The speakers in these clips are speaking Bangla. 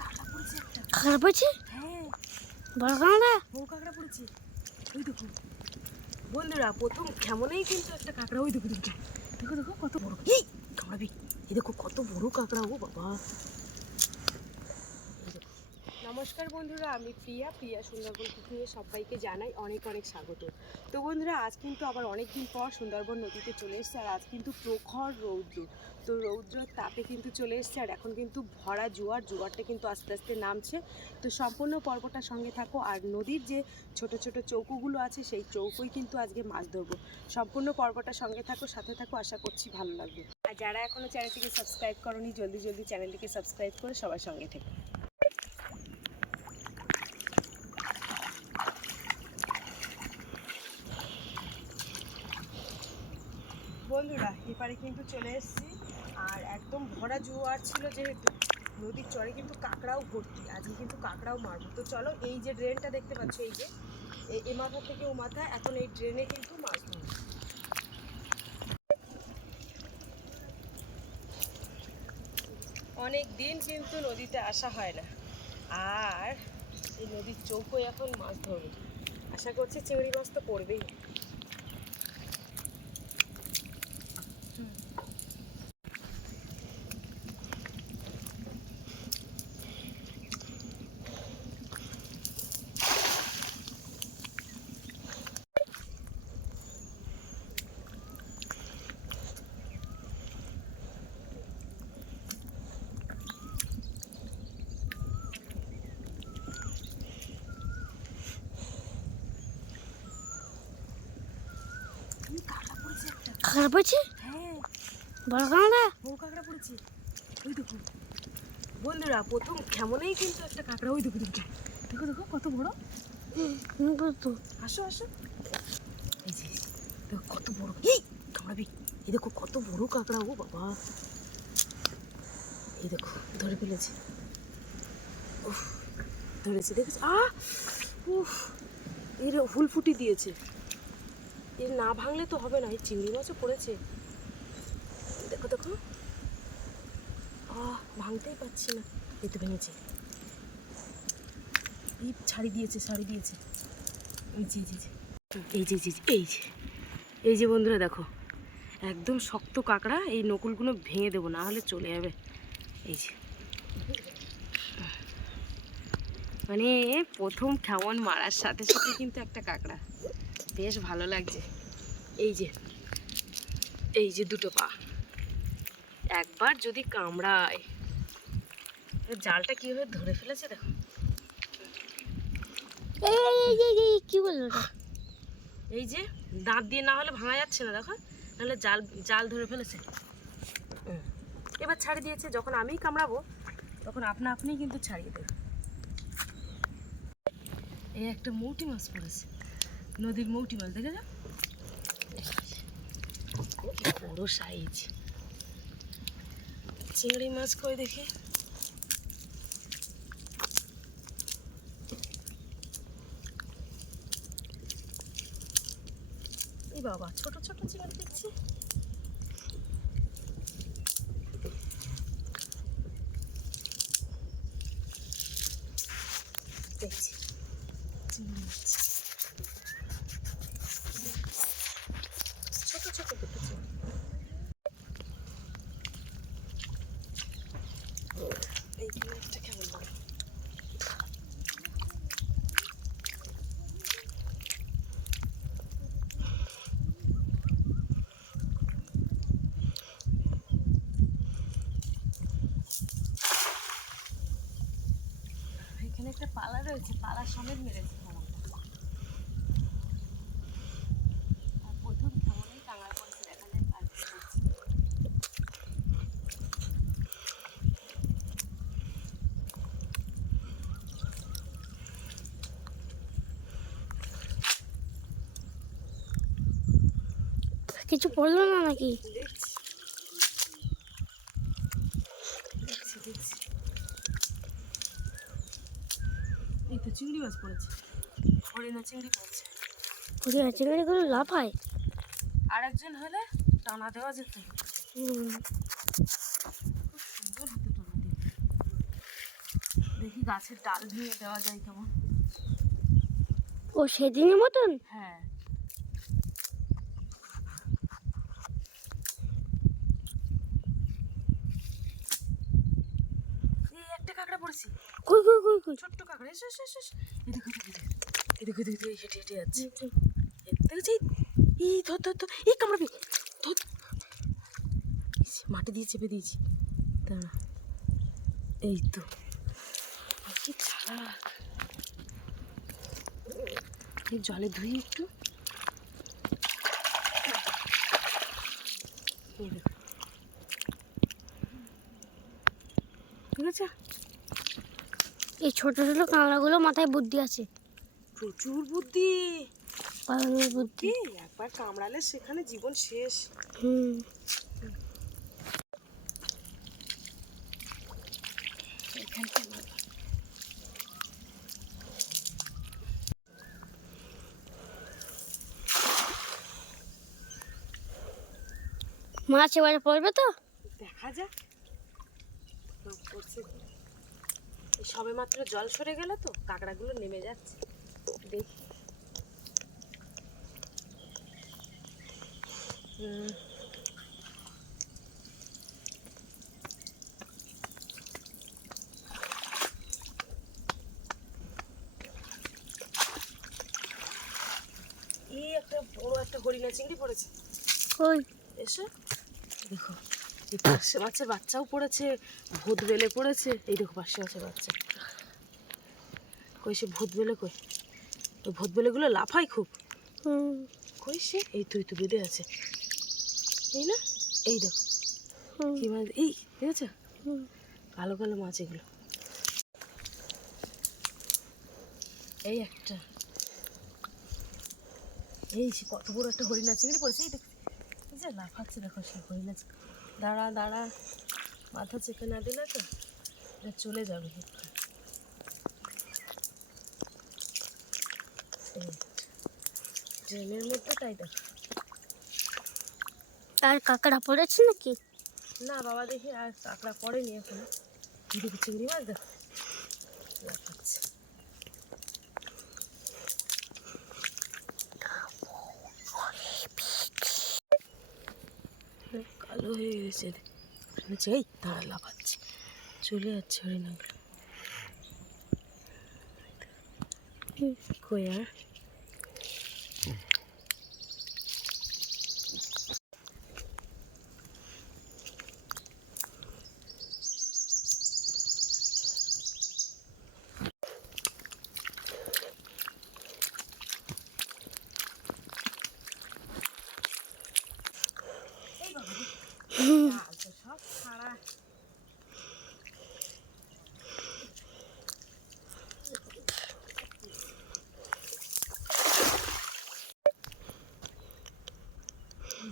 কাঁকড়া পড়েছে? একটা কাঁকড়া বড় কাঁকড়া পড়েছে। ওই দেখো। বন্ধুরা, প্রথম কেমনই কিন্তু একটা কাঁকড়া, ওই দেখো দেখো দেখো কত বড়। এই কামড়াবি এই দেখো, কত বড় কাঁকড়া, ও বাবা। নমস্কার বন্ধুরা, আমি প্রিয়া। প্রিয়া সুন্দরবন কুকিংয়ে সবাইকে জানাই অনেক অনেক স্বাগত। তো বন্ধুরা, আজ কিন্তু আবার অনেক দিন পর সুন্দরবন নদীতে চলে এসছে আর আজ কিন্তু প্রখর রৌদ্র। তো রৌদ্রের তাপে কিন্তু চলে এসছে আর এখন কিন্তু ভরা জোয়ার, জোয়ারটা কিন্তু আস্তে আস্তে নামছে। তো সম্পূর্ণ পর্বটার সঙ্গে থাকো আর নদীর যে ছোট ছোট চৌকোগুলো আছে সেই চৌকোই কিন্তু আজকে মাছ ধরবো। সম্পূর্ণ পর্বটার সঙ্গে থাকো, সাথে থাকো, আশা করছি ভালো লাগবে। আর যারা এখনও চ্যানেলটিকে সাবস্ক্রাইব করনি, জলদি জলদি চ্যানেলটিকে সাবস্ক্রাইব করে সবার সঙ্গে থেকো বন্ধুরা এপারে কিন্তু চলে এসেছি। আর একদম ভরা জোয়ার ছিল যেহেতু, নদীর চরে কিন্তু কাঁকড়াও ভর্তি, আজকে কিন্তু কাঁকড়াও মারবো। তো চলো এই যে ড্রেনটা দেখতে পাচ্ছ, এই যে, এ- মাথা থেকে ও মাথা, এখন এই ড্রেনে কিন্তু মাছ অনেক দিন কিন্তু নদীতে আসা হয় না, আর এই নদীর চৌকোয় এখন মাছ ধরবো। আশা করছি চিংড়ি মাছ তো পড়বেই এই কাঁকড়া পড়েছে একটা কাঁকড়া পড়ছে? হ্যাঁ। বড় কাঁকড়া বউ কাঁকড়া পড়েছে। ওই দেখো। বন্ধুরা প্রথম কেমনই কিন্তু একটা কাঁকড়া ওই দেখো দেখো। দেখো দেখো কত বড়। তো আসো আসো। এই যে দেখো কত বড়। এই কামড়াবি। এই দেখো কত বড় কাঁকড়া ও বাবা। এই দেখো ধরে ফেলেছে। ধরেছে দেখেছ? আ উফ এর হুল ফুটি দিয়েছে। এর না ভাঙলে তো হবে না এই চিংড়ি মাছও পড়েছে। দেখো দেখো। আহ ভাঙতেই পারছি না। এই তো ভেঙেছে। এই ছাড়ি দিয়েছে ছাড়ি দিয়েছে। এই জি যে, এই যে। জি এই যে এই যে। বন্ধুরা দেখো। একদম শক্ত কাঁকড়া এই নকুলগুলো ভেঙে দেবো না হলে চলে যাবে। এই যে। মানে প্রথম কেমন মারার সাথে সাথে কিন্তু একটা কাঁকড়া। বেশ ভালো লাগছে। এই যে এই যে দুটো পা। একবার যদি কামড়ায় জালটা কীভাবে ধরে ফেলেছে দেখো। কি বলল এই যে দাঁত দিয়ে না হলে ভাঙা যাচ্ছে না দেখো। নাহলে জাল জাল ধরে ফেলেছে। এবার ছাড়ি দিয়েছে যখন আমিই কামড়াবো তখন আপনা আপনিই কিন্তু ছাড়িয়ে দেবে। এই একটা মৌটি মাছ পড়েছে। নদীর মৌটি মাছ দেখে যাও বড় সাইজ। চিংড়ি মাছ কই দেখি? বাবা, ছোট ছোট চিংড়ি দেখছি। একটা পালা রয়েছে পালার সমেত মেরেছে কিছু পড়ল না নাকি দেখছি দেখছি দেখছি এই তো চিংড়ি মাছ পড়েছে। হরিণা চিংড়ি পড়েছে। ওরে চিংড়িগুলো লাফায় আর একজন হলে টানা দেওয়া যেত। দিয়ে। গাছের ডাল ভেঙে দেওয়া যায় কেমন। ও সেদিনের মতন? হ্যাঁ। একটা কাঁকড়া পড়েছি। কই কই কই কই? ছোট্ট কাঁকড়া। এসো এসো এসো। হেঁটে হেঁটে যাচ্ছে দেখেছি ধর ধর ধর এই কামড়াবি ধর মাটি দিয়ে চেপে দিয়েছি এই তো কি এই জলে ধুই একটু ঠিক আছে এই ছোট ছোট কাঁকড়াগুলো মাথায় বুদ্ধি আছে। প্রচুর বুদ্ধি। বুদ্ধি। একবার কামড়ালে সেখানে জীবন শেষ। হুম। মাছ এবারে পড়বে তো? দেখা যাক। পড়ছে সবে মাত্র জল সরে গেল তো কাঁকড়াগুলো নেমে যাচ্ছে। দেখি। একটা বড় একটা হরিণা চিংড়ি পড়েছে। কই? এসো। দেখো। এই পার্শে মাছের বাচ্চাও পড়েছে ভূত বেলে পড়েছে এই দেখো পার্শে মাছের বাচ্চা। কই সে ভূত বেলে কই? ওই ভূত বেলেগুলো লাফায় খুব। কই সে? এই তুই তো বেঁধে আছে। এই না? এই দেখো। কি মাছ? এই দেখেছ হুম। কালো কালো মাছ এগুলো। এই একটা। এই কত বড় একটা হরিণা চিংড়ি পড়েছে এই দেখো যে লাফাচ্ছে দেখো সে হরিণা চিংড়ি। দাঁড়া দাঁড়া। মাথা চেপে না দিলে তো। চলে যাবে ট্রেনের মধ্যে তাই দেখো। আর কাঁকড়া পড়েছে নাকি? না বাবা দেখি আর কাঁকড়া পড়েনি এখন। দেখি চিংড়ি মাছ দেখো। লাফাচ্ছে কালো হয়ে গেছে। এই দাঁড়া লাফাচ্ছে। চলে যাচ্ছে হরিণাগুলো কই আর জাল তো সব ছাড়া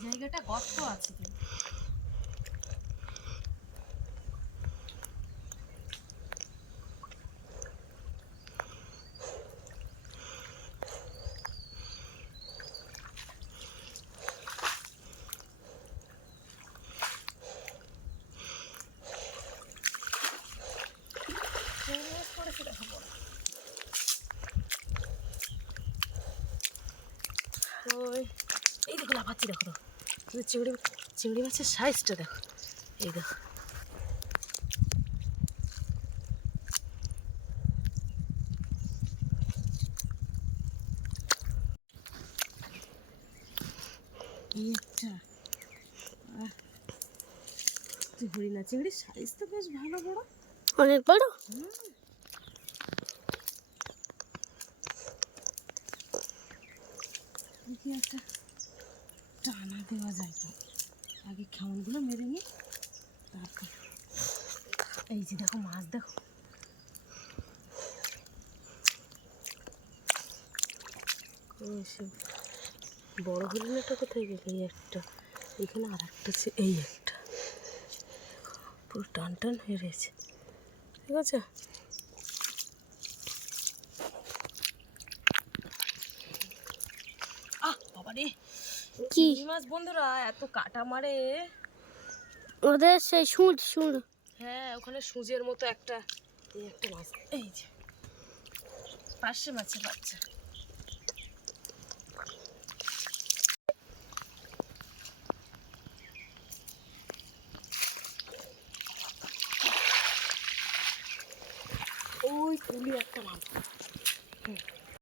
এই জায়গাটা গর্ত আছে কিন্তু চিংড়ি মাছ পড়েছে দেখো বড়। ওই এই দেখো লাফাচ্ছি দেখো দেখো কিন্তু চিংড়ি চিংড়ি মাছের সাইজটা দেখো। এই দেখো। হরিণা চিংড়ির সাইজ তো বেশ ভালো বড়। অনেক বড়? দেখি একটা টানা দেওয়া যায় তো। আগে খাউনগুলো মেরে নিই তারপর এই যে দেখো মাছ, দেখো। বড় হরিণাটা কোথায় গেল? এই একটা। এখানে আর একটা আছে এই একটা। পুরো টান টান হয়ে রয়েছে। ঠিক আছে? আহ বাবা রে কি? মাছ বন্ধুরা এত কাটা মারে। ওদের সেই সুঁড় সুঁড়। হ্যাঁ ওখানে সুজের মতো একটা এই একটা মাছ। এই যে। পাশে মাছে বাচ্চা।